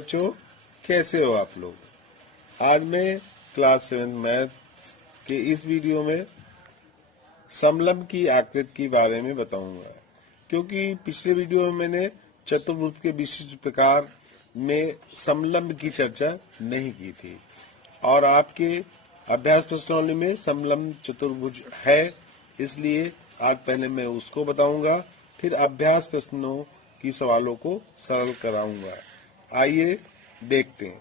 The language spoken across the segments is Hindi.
बच्चों, कैसे हो आप लोग। आज मैं क्लास 7 मैथ के इस वीडियो में समलंब की आकृति के बारे में बताऊंगा, क्योंकि पिछले वीडियो में मैंने चतुर्भुज के विशिष्ट प्रकार में समलंब की चर्चा नहीं की थी और आपके अभ्यास प्रश्नावली में समलंब चतुर्भुज है, इसलिए आज पहले मैं उसको बताऊंगा, फिर अभ्यास प्रश्नों की सवालों को सरल कराऊंगा। आइए देखते हैं।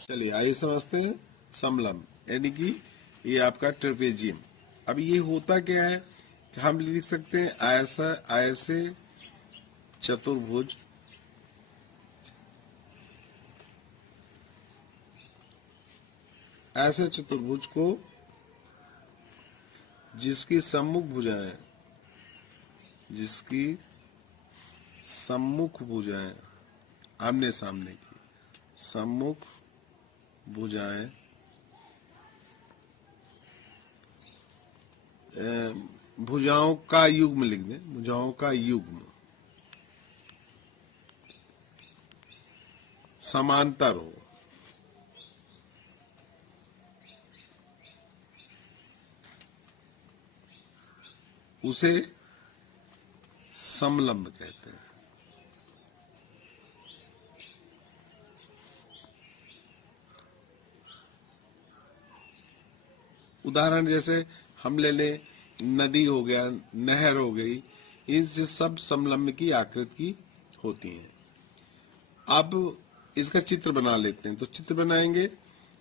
चलिए आइए समझते हैं समलंब, यानी कि ये आपका ट्रेपेजियम। अब ये होता क्या है, हम लिख सकते हैं ऐसे चतुर्भुज ऐसे चतुर्भुज को जिसकी सम्मुख भुजाएं आमने सामने की सम्मुख भुजाएं भुजाओं का युग्म लिख दें, भुजाओं का युग्म समांतर हो, उसे समलंब कहते हैं। उदाहरण जैसे हम ले लें, नदी हो गया, नहर हो गई, इनसे सब समलंब की आकृति की होती हैं। अब इसका चित्र बना लेते हैं। तो चित्र बनाएंगे,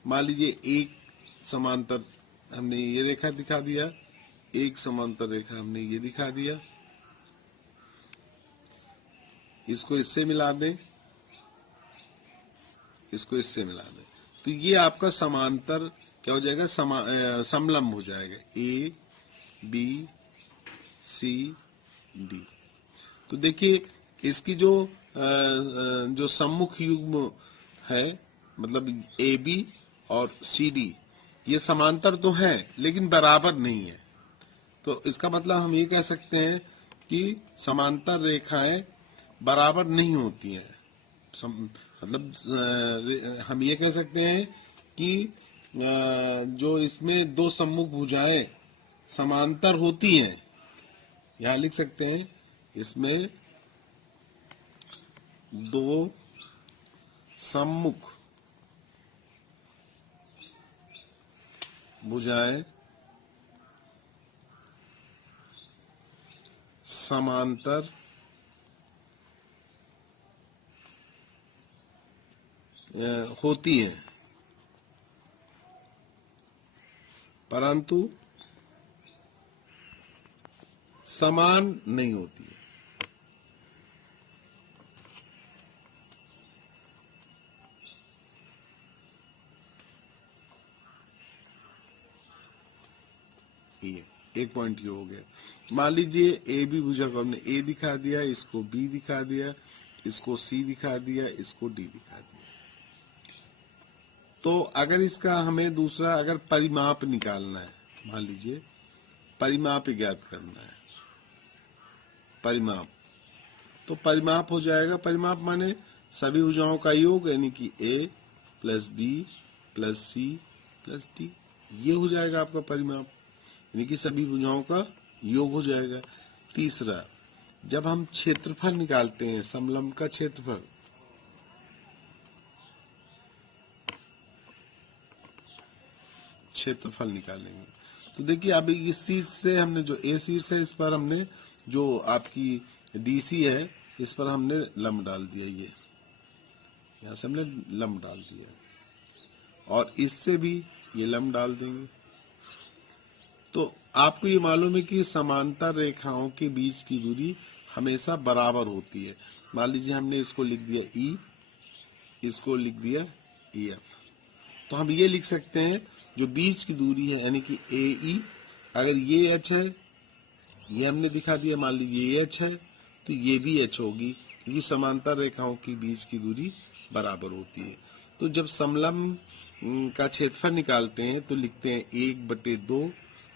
मान लीजिए एक समांतर हमने ये रेखा दिखा दिया, एक समांतर रेखा हमने ये दिखा दिया, इसको इससे मिला दें, इसको इससे मिला दें, तो ये आपका समांतर क्या हो जाएगा, समलंब हो जाएगा, ए बी सी डी। तो देखिए इसकी जो सम्मुख युग्म है, मतलब ए बी और सी डी, ये समांतर तो है लेकिन बराबर नहीं है। तो इसका मतलब हम ये कह सकते हैं कि समांतर रेखाएं बराबर नहीं होती हैं। मतलब हम ये कह सकते हैं कि जो इसमें दो सम्मुख भुजाएं समांतर होती हैं, यहां लिख सकते हैं इसमें दो सम्मुख भुजाएं समांतर होती हैं, परंतु समान नहीं होती है। ये एक पॉइंट ये हो गया। मान लीजिए ए बी भुजा को हमने ए दिखा दिया, इसको बी दिखा दिया, इसको सी दिखा दिया, इसको डी दिखा दिया। तो अगर इसका हमें दूसरा अगर परिमाप निकालना है, मान लीजिए परिमाप ज्ञात करना है, परिमाप, तो परिमाप हो जाएगा, परिमाप माने सभी भुजाओं का योग, यानी कि A plus B plus C plus D, ये हो जाएगा आपका परिमाप, यानी कि सभी भुजाओं का योग हो जाएगा। तीसरा, जब हम क्षेत्रफल निकालते हैं, समलंब का क्षेत्रफल निकालेंगे, तो देखिए अब इस शीर्ष से हमने जो ए शीर्ष है, इस पर हमने जो आपकी डीसी है, इस पर हमने लंब डाल दिया, ये यहां से हमने लंब डाल दिया, और इससे भी ये लंब डाल देंगे। तो आपको ये मालूम है कि समांतर रेखाओं के बीच की दूरी हमेशा बराबर होती है। मान लीजिए हमने इसको लिख दिया ई, इसको लिख दिया ई एफ, तो हम ये लिख सकते हैं जो बीच की दूरी है, यानी कि ए ई, अगर ये एच है, ये हमने दिखा दिया, मान लीजिए ये एच है, तो ये भी एच होगी, क्योंकि समांतर रेखाओं के बीच की दूरी बराबर होती है। तो जब समलंब का क्षेत्रफल निकालते हैं तो लिखते हैं 1/2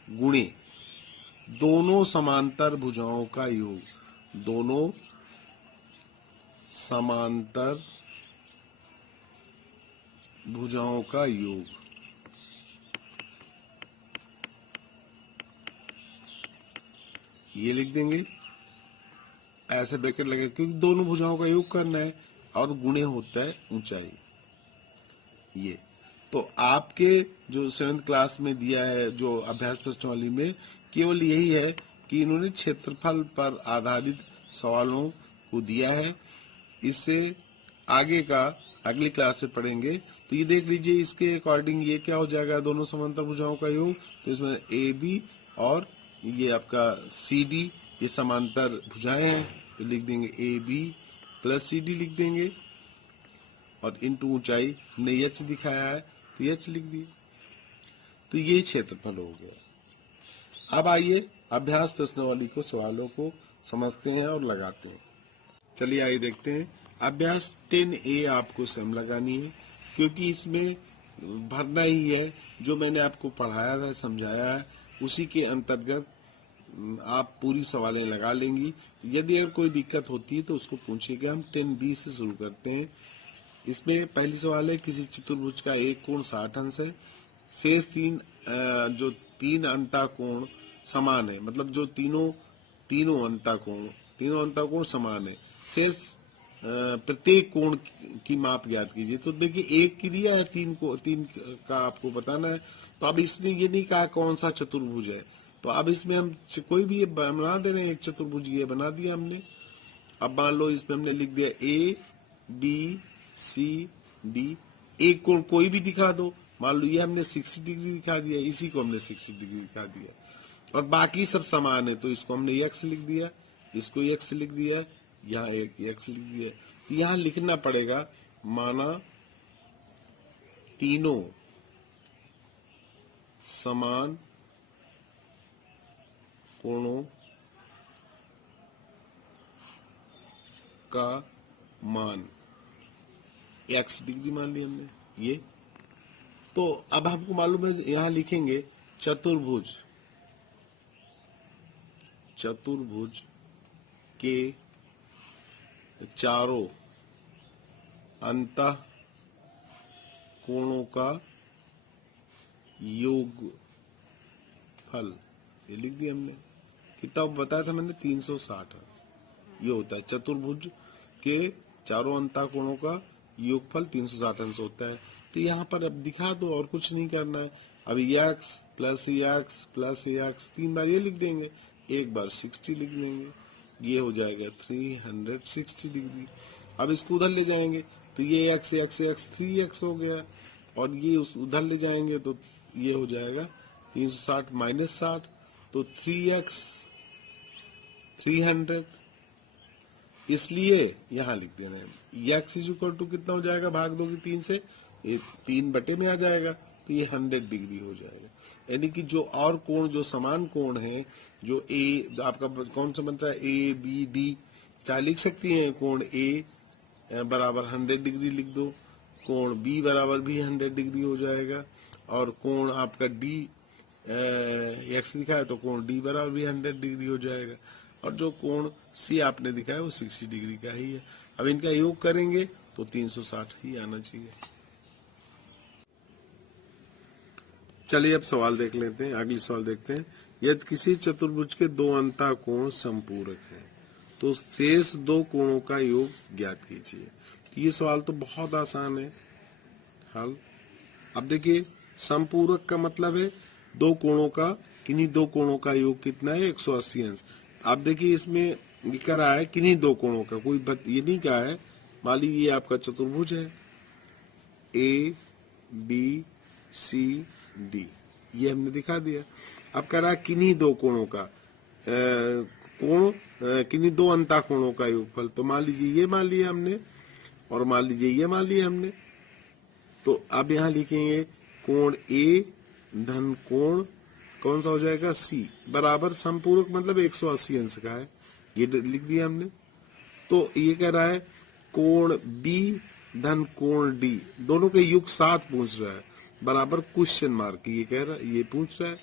गुणे दोनों समांतर भुजाओं का योग, दोनों समांतर भुजाओं का योग, ये लिख देंगे, ऐसे ब्रैकेट लगे, क्योंकि दोनों भुजाओं का योग करना है और गुणे होता है ऊंचाई। ये तो आपके जो 7th क्लास में दिया है, जो अभ्यास प्रश्नावली में, केवल यही है कि इन्होंने क्षेत्रफल पर आधारित सवालों को दिया है। इससे आगे का अगली क्लास से पढ़ेंगे। तो ये देख लीजिए, इसके अकॉर्डिंग ये क्या हो जाएगा, दोनों समांतर भुजाओं का योग। तो इसमें ए बी और ये आपका सी डी, ये समांतर भुजाएं हैं, तो लिख देंगे A B plus C D लिख देंगे, और इनटू ऊंचाई हमने एच दिखाया है तो एच लिख दिए। तो ये क्षेत्रफल हो गया। अब आइए अभ्यास प्रश्नावली को, सवालों को समझते हैं और लगाते हैं। चलिए आइए देखते हैं। अभ्यास 10A आपको स्वयं लगानी है, क्योंकि इसमें भरना ही है जो मैंने आपको पढ़ाया था, समझाया है, उसी के अंतर्गत आप पूरी सवालें लगा लेंगी। यदि अगर कोई दिक्कत होती है तो उसको पूछिएगा। हम 10B से शुरू करते हैं। इसमें पहली सवाल है, किसी चतुर्भुज का एक कोण 60 अंश है, शेष जो तीन अंतःकोण समान है, मतलब जो तीनों अंतःकोण समान है, शेष प्रत्येक कोण की माप ज्ञात कीजिए। तो देखिए, एक की दिया है, तीन का आपको बताना है। तो अब इसने ये नहीं कहा कौन सा चतुर्भुज है, तो अब इसमें हम कोई भी ये बना दे रहे हैं, एक चतुर्भुज ये बना दिया हमने। अब मान लो इसमें हमने लिख दिया ए बी सी डी, एक कोण कोई भी दिखा दो। मान लो ये हमने 60 डिग्री दिखा दिया, इसी को हमने 60 डिग्री दिखा दिया, और बाकी सब समान है, तो इसको हमने एक्स लिख दिया, इसको एक्स लिख दिया, यहाँ एक एक्स लिख दिया। तो यहाँ लिखना पड़ेगा, माना तीनों समान कोणों का मान एक्स डिग्री मान लिया हमने ये। तो अब हमको मालूम है, यहां लिखेंगे चतुर्भुज के चारों अंतःकोणों का योगफल, ये लिख दिया हमने। कितना बताया था मैंने, 360 अंश। ये होता है चतुर्भुज के चारों अंतःकोणों का योगफल 360 अंश होता है। तो यहाँ पर अब दिखा दो, और कुछ नहीं करना है। अब एक्स प्लस एक्स 3 बार ये लिख देंगे, एक बार 60 लिख देंगे, ये हो जाएगा 360 डिग्री। अब इसको उधर ले जाएंगे तो ये एक्स 3x हो गया, और ये उधर ले जाएंगे तो ये हो जाएगा 360 माइनस 60, तो 3x 300, इसलिए यहाँ लिख देना है x इज इक्वल टू कितना हो जाएगा, भाग दोगे 3 से, ये 3 बटे में आ जाएगा, तो ये 100 डिग्री हो जाएगा। यानी कि जो और कोण, जो समान कोण है, जो ए आपका कौन सा बनता है, ए बी डी, चाहे लिख सकती हैं, कोण ए बराबर 100 डिग्री लिख दो, कोण बी बराबर भी 100 डिग्री हो जाएगा, और कोण आपका डी एक्स लिखा है तो कोण डी बराबर भी 100 डिग्री हो जाएगा, और जो कोण सी आपने दिखाया वो 60 डिग्री का ही है। अब इनका योग करेंगे तो 360 ही आना चाहिए। चलिए अब सवाल देख लेते हैं, अगली सवाल देखते हैं। यदि किसी चतुर्भुज के दो अंतःकोण समपूरक है तो शेष दो कोणों का योग ज्ञात कीजिए। तो ये सवाल तो बहुत आसान है हल। अब देखिए, समपूरक का मतलब है दो कोणों का, किन्हीं दो कोणों का योग कितना है, 180 अंश। आप देखिए, इसमें लिख रहा है किन्हीं दो कोणों का, कोई ये नहीं कहा है। मान लीजिए ये आपका चतुर्भुज है, ए बी सी डी, ये हमने दिखा दिया। अब कह रहा है किन्हीं दो कोणों का कोण, किन्हीं दो अंतःकोणों का योगफल। तो मान लीजिए ये मान लिया हमने, और मान लीजिए ये मान लिया हमने। तो अब यहाँ लिखेंगे कोण ए धन कोण कौन सा हो जाएगा, सी, बराबर समपूरक मतलब 180 अंश का है, ये लिख दिया हमने। तो ये कह रहा है कोण बी धन कोण डी, दोनों के युग साथ पूछ रहा है, बराबर क्वेश्चन मार्क, ये कह रहा है, ये पूछ रहा है।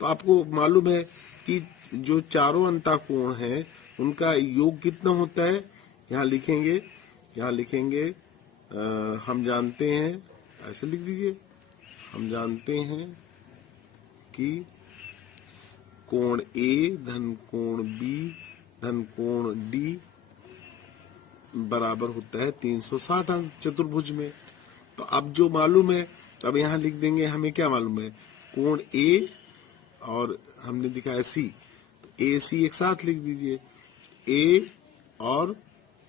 तो आपको मालूम है कि जो चारों अंतःकोण हैं उनका योग कितना होता है, यहाँ लिखेंगे हम जानते हैं, ऐसे लिख दीजिए। हम जानते हैं कि कोण ए धन कोण बी धन कोण डी बराबर होता है 360 अंश चतुर्भुज में। तो अब जो मालूम है, अब यहाँ लिख देंगे। हमें क्या मालूम है? कोण ए और हमने दिखाया सी, तो ए सी एक साथ लिख दीजिए। ए और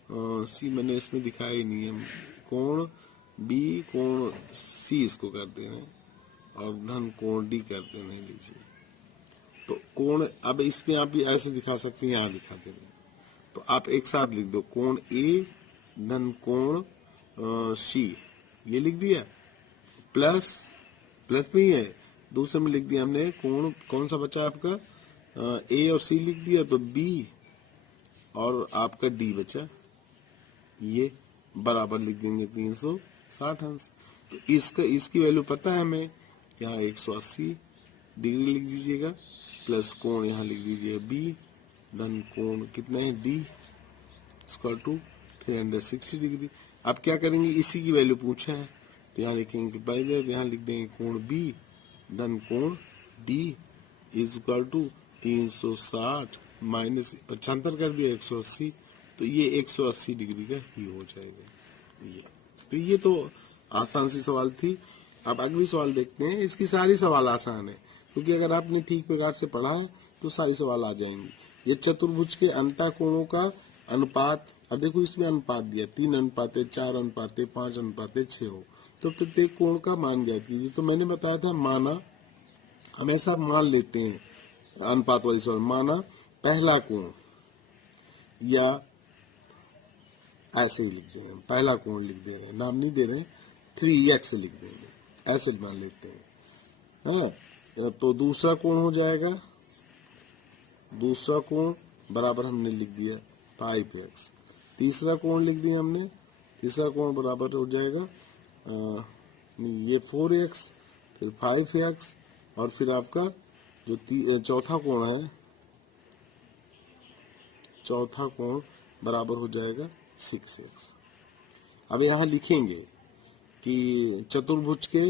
सी मैंने इसमें दिखाया ही नहीं है। कोण बी कोण सी इसको कर दे रहे हैं और धन कोण डी कर दे रहे हैं। लीजिए, तो कोण अब इसमें आप भी ऐसे दिखा सकते हैं, यहाँ दिखा दे रहे हैं। तो आप एक साथ लिख दो, कोण ए धन कोण सी, ये लिख दिया। प्लस प्लस में ही है, दूसरे में लिख दिया हमने कोण, कौन सा बचा आपका? ए और सी लिख दिया, तो बी और आपका डी बचा, ये बराबर लिख देंगे 360 अंश। तो इसकी वैल्यू पता है हमें, यहाँ 180 डिग्री लिख दीजिएगा, प्लस कोण यहाँ लिख दीजिए बी धन कोण कितना है डी स्क्वायर टू 360 डिग्री। अब क्या करेंगे? इसी की वैल्यू पूछा है, तो यहाँ लिखेंगे बाइजर, यहाँ लिख देंगे कोण बी धन कोण D is equal to 360 minus 75 कर दिया 180, तो ये 180 डिग्री का ही हो जाएगा ये। तो ये तो आसान सी सवाल थी। अब अगली सवाल देखते हैं। इसकी सारी सवाल आसान है, क्योंकि अगर आपने ठीक प्रकार से पढ़ा है तो सारी सवाल आ जाएंगी। ये चतुर्भुज के अंतः कोणों का अनुपात, अब देखो इसमें अनुपात दिया 3:4, 4:5, 5:6 हो, तो प्रत्येक कोण का मान ज्ञात कीजिए। तो मैंने बताया था माना, हमेशा मान लेते हैं अनुपात वाली सवाल। माना पहला कोण, या ऐसे ही लिख दे रहे हैं, पहला कोण लिख दे रहे हैं, नाम नहीं दे रहे हैं, 3x लिख देंगे, ऐसे मान लेते हैं। हाँ, तो दूसरा कोण हो जाएगा, दूसरा कोण बराबर हमने लिख दिया 5x। तीसरा कोण लिख दिया हमने, तीसरा कोण बराबर हो जाएगा ये 4x, फिर 5x, और फिर आपका जो चौथा कोण है, चौथा कोण बराबर हो जाएगा 6x। अब यहाँ लिखेंगे कि चतुर्भुज के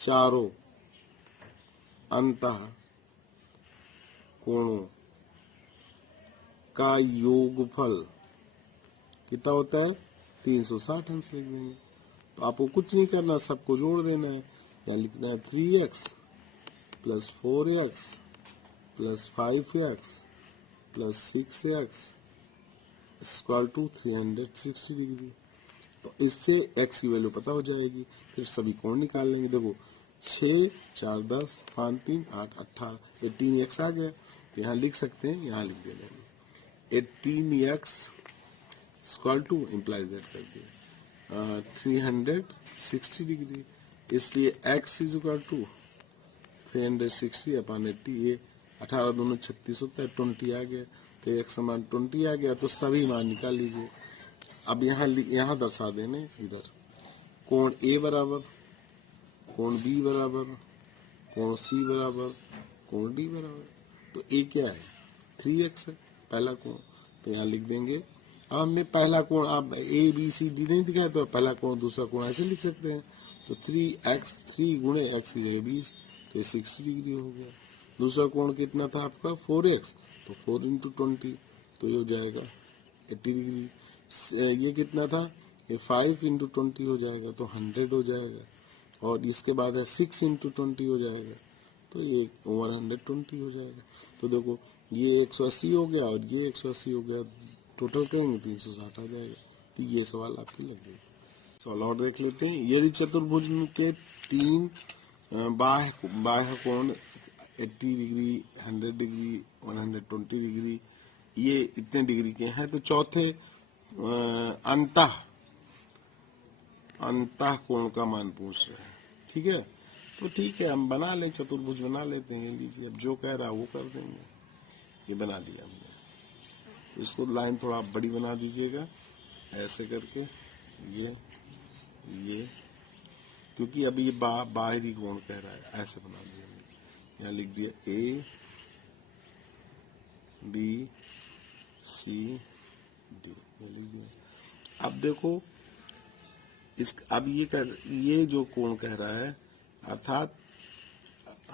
चारों अंतः कोणों का योगफल कितना होता है? 360 अंश लिख देंगे। तो आपको कुछ नहीं करना, सबको जोड़ देना है। यहाँ लिखना है 3x plus 4x plus 5x plus 6x equal to 360 degree. तो इससे x की वैल्यू पता हो जाएगी। फिर सभी कोण निकाल लेंगे। देखो 6, 4, 10, 5, 3, 8, 18, 18x आ गया। तो यहाँ लिख सकते हैं, यहाँ लिख देना 18x equal two implies that कर दिया 360 डिग्री। इसलिए x is equal to 360 upon 80, ये 18 दोनों 36 होता है, 20 आ गया। तो x समान 20 आ गया। तो सभी मान निकाल लीजिए। अब यहाँ दर्शा देने, इधर कोण A बराबर, कोण B बराबर, कोण C बराबर, कोण D बराबर। तो A क्या है? 3x है पहला कोण, तो यहाँ लिख देंगे। अब हमने पहला कोण, आप A B C D नहीं दिखाया, तो पहला कोण दूसरा कोण ऐसे लिख सकते हैं। तो 3x, 3 गुणे x की जगह 20, तो 60 डिग्री हो गया। दूसरा कोण कितना था आपका? 4x, तो 4 इंटू 20, तो ये हो जाएगा 80 डिग्री। ये कितना था? ये 5 इंटू 20 हो जाएगा, तो 100 हो जाएगा। और इसके बाद है 6 इंटू 20 हो जाएगा, तो ये 120 हो जाएगा। तो देखो ये 180 हो गया और ये 180 हो गया, टोटल करेंगे 360 आ जाएगा। तो ये सवाल आपकी लग गई। सवाल और देख लेते हैं। यदि चतुर्भुज के 3 बाह्य कोण 80 डिग्री, 100 डिग्री, 120 डिग्री, ये इतने डिग्री के हैं, तो चौथे अंतः कोण का मान पूछ रहे हैं। ठीक है, तो ठीक है, हम बना लें, चतुर्भुज बना लेते हैं। लीजिए, अब जो कह रहा है वो कर देंगे। ये बना लिया हमने। तो इसको लाइन थोड़ा बड़ी बना दीजिएगा, ऐसे करके, ये क्योंकि अभी ये बाहरी कोण कह रहा है, ऐसे बना दिया। यहाँ लिख दिया A B C D, ये लिख दिया। अब देखो अब ये जो कोण कह रहा है, अर्थात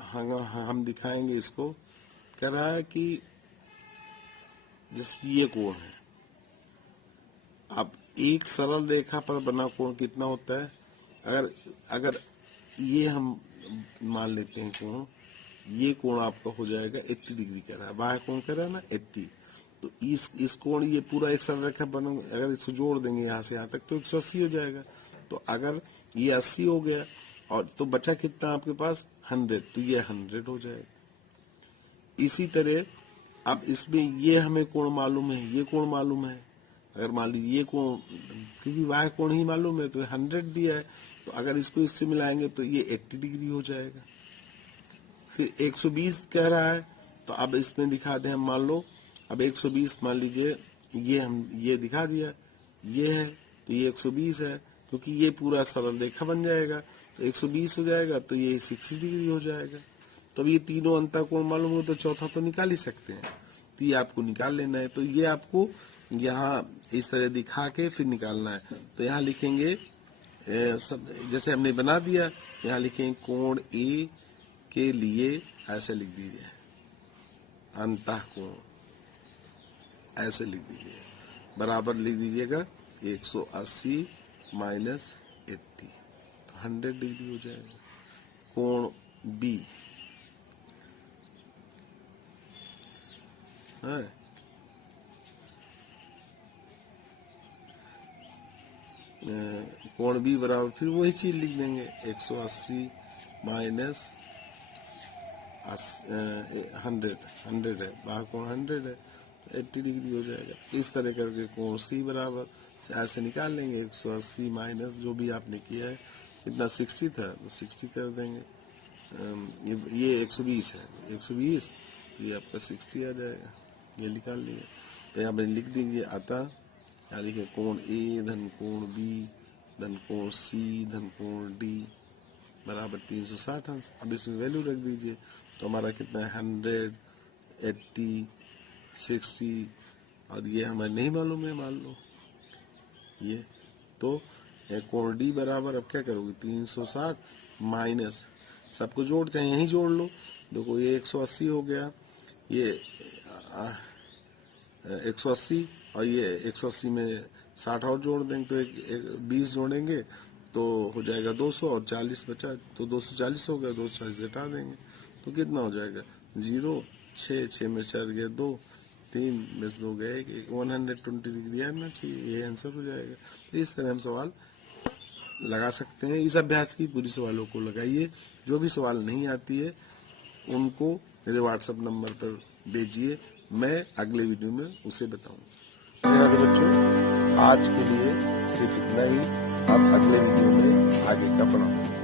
हम दिखाएंगे इसको, कह रहा है कि जैसे ये कोण है, अब एक सरल रेखा पर बना कोण कितना होता है, अगर ये हम मान लेते हैं कोण, ये कोण आपका हो जाएगा 80 डिग्री कह रहा है, बाह्य कोण कह रहा है ना 80, तो इस कोण ये पूरा एक सरल रेखा बना, अगर इसको जोड़ देंगे यहाँ से यहाँ तक तो 180 हो जाएगा। तो अगर ये 80 हो गया और तो बचा कितना आपके पास 100, तो ये 100 हो जाएगा। इसी तरह अब इसमें ये हमें कोण मालूम है, ये कोण मालूम है, अगर मान लीजिए ये कोण, क्योंकि बाह्य कोण ही मालूम है तो 100 दिया है, तो अगर इसको इससे मिलाएंगे तो ये 80 डिग्री हो जाएगा। फिर 120 कह रहा है, तो अब इसमें दिखा दें हम, मान लो अब 120 मान लीजिए, ये दिखा दिया, ये है तो ये 120 है, क्योंकि ये पूरा सरल रेखा बन जाएगा तो 120 हो जाएगा, तो ये 60 डिग्री हो जाएगा। तो अब ये तीनों अंतर कोण मालूम हो तो चौथा तो निकाल ही सकते हैं, तो ये आपको निकाल लेना है। तो ये आपको यहाँ इस तरह दिखा के फिर निकालना है। तो यहाँ लिखेंगे जैसे हमने बना दिया, यहाँ लिखेंगे कोण ए के लिए ऐसे लिख दीजिए, अंतः कोण ऐसे लिख दीजिए, बराबर लिख दीजिएगा 180 माइनस 80, तो 100 डिग्री हो जाएगा। कोण बी है, कोण बी बराबर फिर वही चीज लिख देंगे 180 माइनस 100 है, बाहर कोण 100 है तो 80 डिग्री हो जाएगा। इस तरह करके कोण सी बराबर ऐसे निकाल लेंगे 180 माइनस जो भी आपने किया है, कितना 60 था तो 60 कर देंगे, ये 120 है, 120 ये आपका 60 आ जाएगा, ये निकाल लिए। तो यहाँ पे लिख दीजिए, अतः यहाँ लिखे कोण ए धन कोण बी धन कोण सी धन कोण डी बराबर 360 अंश। अब इसमें वैल्यू रख दीजिए, तो हमारा कितना है 100, 80, 60 और ये हमें नहीं मालूम है, मान लो ये, तो कोण डी बराबर अब क्या करोगे 360 माइनस, सबको जोड़ चाहे यहीं जोड़ लो, देखो ये 180 हो गया, ये 180 और ये 180 में 60 और जोड़ देंगे तो 20 जोड़ेंगे तो हो जाएगा 200 और 40 बचा तो 240 हो गया, 240 घटा देंगे तो कितना हो जाएगा 0, 6 में 4 गए 2, 3 में से 2 गए 120 डिग्री आना चाहिए, ये आंसर हो जाएगा। तो इस तरह हम सवाल लगा सकते हैं। इस अभ्यास की पूरी सवालों को लगाइए, जो भी सवाल नहीं आती है उनको मेरे व्हाट्सएप नंबर पर भेजिए, मैं अगले वीडियो में उसे बताऊंगा। मेरे बच्चों आज के लिए सिर्फ इतना ही, अब अगले वीडियो में आगे का पढ़ाऊंगा।